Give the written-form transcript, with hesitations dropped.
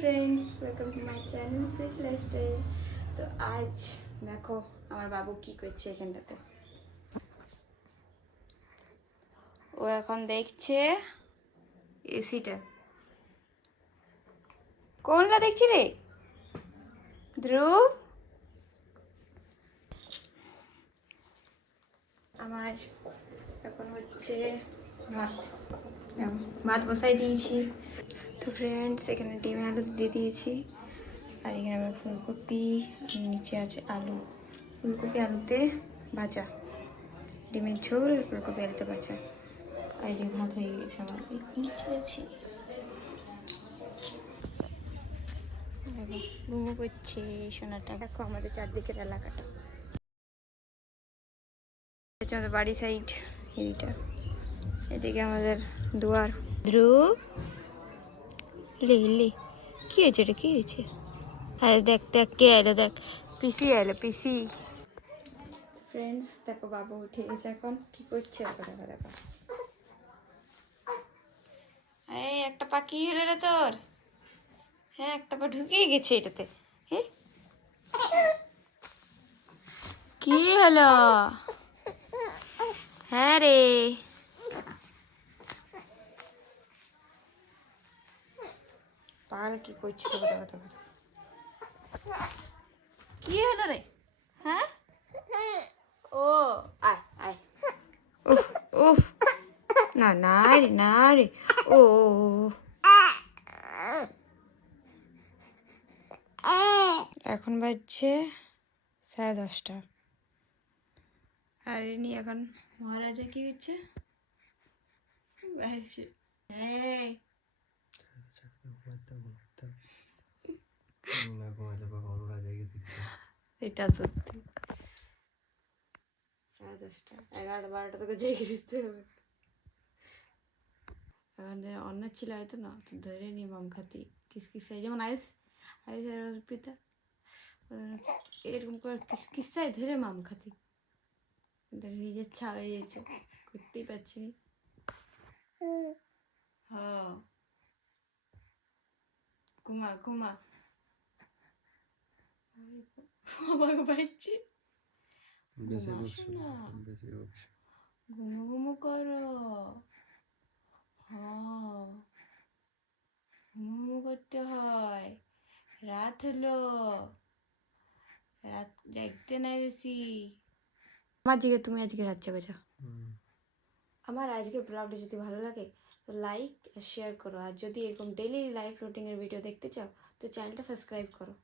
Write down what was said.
Friends welcome to my channel sweet lifestyle. তো আজ দেখো আমার বাবু কি করছে এখানটাতে। ও এখন দেখছে এসিটা। কোনটা দেখছি রে ধ্রুব? আমার এখন হচ্ছে ভাত বসাই দিয়েছি। তো ফ্রেন্ডস এখানে ডিম আলু দিয়ে দিয়েছি, আর এখানে আমার ফুলকপি, আর নিচে আছে আলু। ফুলকপি আলুতে ভাজা, ডিমের ঝোল, ফুলকপি আলুতে ভাজা। আর এই ভাত হয়ে গেছে আমার, নিচে আছি। দেখো ঘুমো করছে সোনাটা। দেখো আমাদের চারদিকের এলাকাটা, আমাদের বাড়ি সাইড এইটা, এদিকে আমাদের দুয়ার। ধ্রুব লে লে, কি হয়েছে রে, কি হয়েছে? আরে দেখ দেখ কে এলো, দেখ পিসি এলো, পিসি। ফ্রেন্ডস দেখো বাবু উঠে গেছে, এখন কি করছে দেখো দেখো দেখো। এই একটা পা কি হলো রে তোর? হ্যাঁ একটা পা ঢুকিয়ে গেছে এটাতে। হ্যাঁ কি হলো? হ্যাঁ রে পাল কি করছে দেখো দেখো দেখো। কি হলো রে? হ্যাঁ ও আয় আয়। উফ উফ, না না রে না রে। ও এখন বাজছে 10:30, আর ইনি এখন মহারাজা কি হচ্ছে বাজছে। এই এটা সত্যি 10:30, 11টা 12টা থেকে জেগে দিতে হবে। এখন অন্য ছিল হয়তো না, তো ধরে নি মাম খাতি কিসকিসায়, যেমন আয়ুষ আয়ুষ পিতা এরকম করে কিসকিসায় ধরে মাম খাতি, নিজের ছা হয়ে গেছে, করতেই পারছি না। হ্যাঁ ঘুমা ঘুমা, আমাকে পাইছি ঘুমো ঘুমো করো। হ্যাঁ ঘুমো করতে হয়, রাত হলো, রাত জাগতে নাই বেশি। আমার দিকে তুমি আজকে রাত জেগেছো। আমার আজকে ব্লগটা যদি ভালো লাগে তো লাইক আর শেয়ার করো, আর যদি এরকম ডেইলি লাইফ রুটিনের ভিডিও দেখতে চাও তো চ্যানেলটা সাবস্ক্রাইব করো।